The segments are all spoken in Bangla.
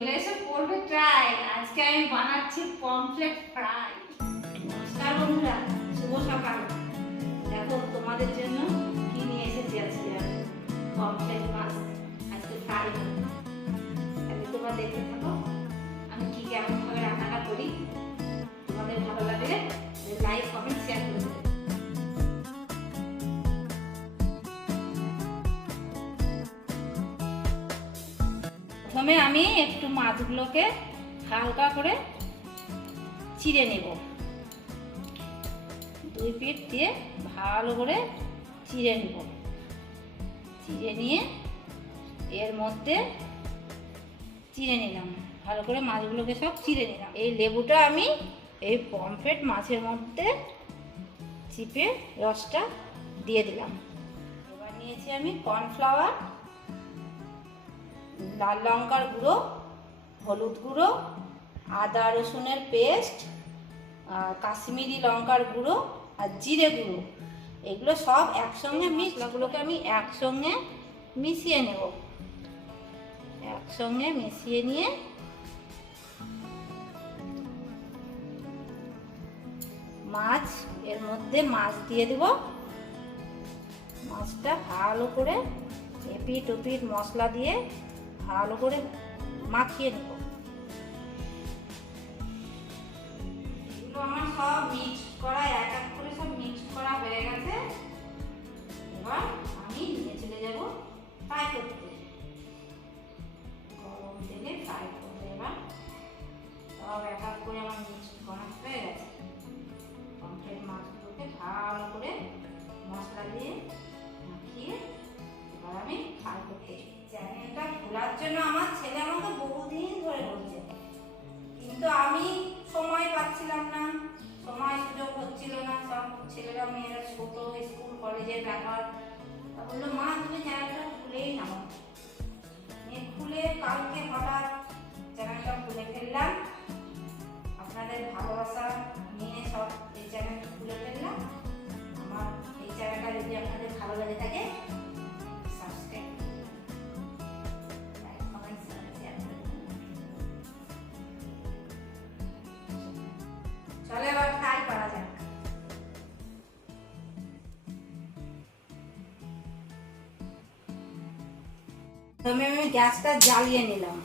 এসে করবে ট্রাই আজকে আমি বানাচ্ছি পমফ্লেট ফ্রাই। বন্ধুরা, শুভ সকাল। দেখো, তোমাদের জন্য কি নিয়ে এসেছি আজকে আমি? পমফ্লেট মাছ। আজকে ফ্রাই। থাকো, আমি কি কেমন ভাবে রান্নাটা করি। তোমাদের ভালো লাগলে লাইক, কমেন্ট প্রথমে আমি একটু মাছগুলোকে হালকা করে চিড়ে নেব। দুই পিঠ দিয়ে ভালো করে চিড়ে নেব। চিড়ে নিয়ে এর মধ্যে চিড়ে নিলাম। ভালো করে মাছগুলোকে সব চিড়ে নিলাম। এই লেবুটা আমি এই পমফ্রেট মাছের মধ্যে চিপে রসটা দিয়ে দিলাম। এবার নিয়েছি আমি কর্নফ্লাওয়ার। লাল লঙ্কার গুঁড়ো, হলুদ গুঁড়ো, আদা রসুনের পেস্ট আর কাশ্মীরি লঙ্কার গুঁড়ো আর জিরে গুঁড়ো। এগুলো সব একসঙ্গে মশলাগুলোকে আমি একসঙ্গে মিশিয়ে নেব। একসঙ্গে মিশিয়ে নিয়ে মাছ, এর মধ্যে মাছ দিয়ে দেব। মাছটা ভালো করে এপিট ওপিট মশলা দিয়ে ভালো করে মাখিয়ে নেব। আমার সব মিক্স করা, এক এক করে সব মিক্স করা হয়ে গেছে। বহুদিন ধরে কিন্তু আমি সময় পাচ্ছিলাম না, সময় সুযোগ হচ্ছিল না, সব ছেলেরা মেয়েরা ছোট, স্কুল, কলেজের ব্যাপার। বলল, মা, তুমি চ্যানেলটা খুলেই নাও। খুলে কালকে হঠাৎ চ্যানেলটা খুলে ফেললাম। আপনাদের ভালোবাসা প্রথমে আমি গ্যাসটা জ্বালিয়ে নিলাম।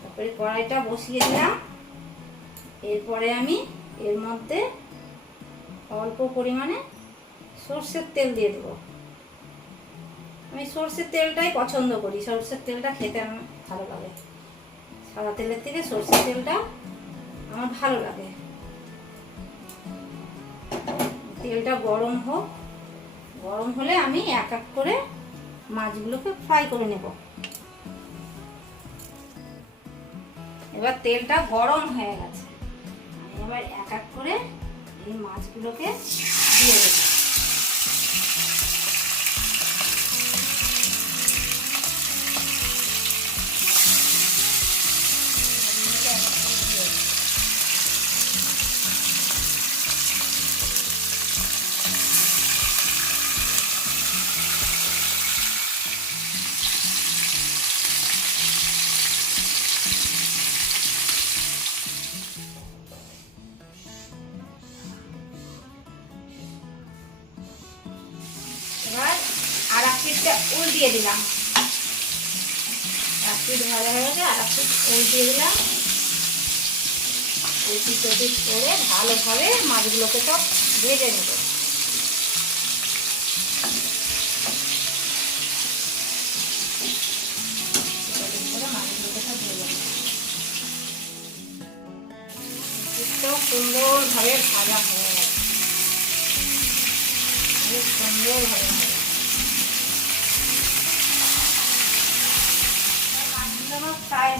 তারপরে কড়াইটা বসিয়ে দিলাম। এরপরে আমি এর মধ্যে অল্প পরিমাণে সর্ষের তেল দিয়ে দেবো। আমি সর্ষের তেলটাই পছন্দ করি। সর্ষের তেলটা খেতে আমার ভালো লাগে। সাদা তেলের থেকে সর্ষের তেলটা আমার ভালো লাগে। তেলটা গরম হোক। গরম হলে আমি এক এক করে মাছগুলোকে ফ্রাই করে নেব। এবার তেলটা গরম হয়ে গেছে। এবার এক এক করে এই মাছগুলোকে দিয়ে দেবো। উল্টিয়ে দিলাম। এক পিঠ ভাজা হয়ে গেছে আর এক দিলাম। উল্টি টুটি করে ভালোভাবে মাছগুলোকে সব ভেজে নেব। ভেজে সুন্দরভাবে ভাজা হয়ে গেছে। খুব সুন্দর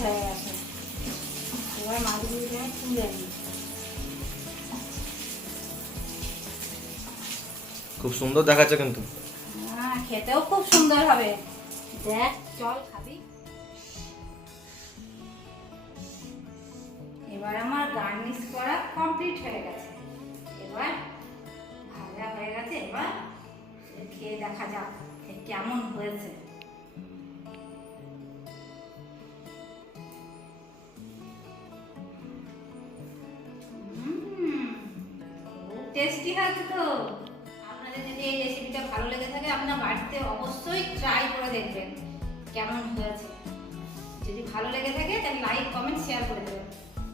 হয়ে গেছে এবার মাছগুলোকে তুলে নিই খুব সুন্দর দেখাচ্ছে কিন্তু। খেতেও খুব সুন্দর হবে। দেখ চল খাবি। এবার আমার গার্নিশ করা কমপ্লিট হয়ে গেছে। এবার ভাজা হয়ে গেছে এবার খেয়ে দেখা যাক কেমন হয়েছে। টেস্টি হয়েছে তো। আপনাদের যদি এই রেসিপিটা ভালো লেগে থাকে, আপনারা বাড়িতে অবশ্যই ট্রাই করে দেখবেন কেমন হয়েছে। যদি ভালো লেগে থাকে, তাহলে লাইক কমেন্ট শেয়ার করে দেবেন।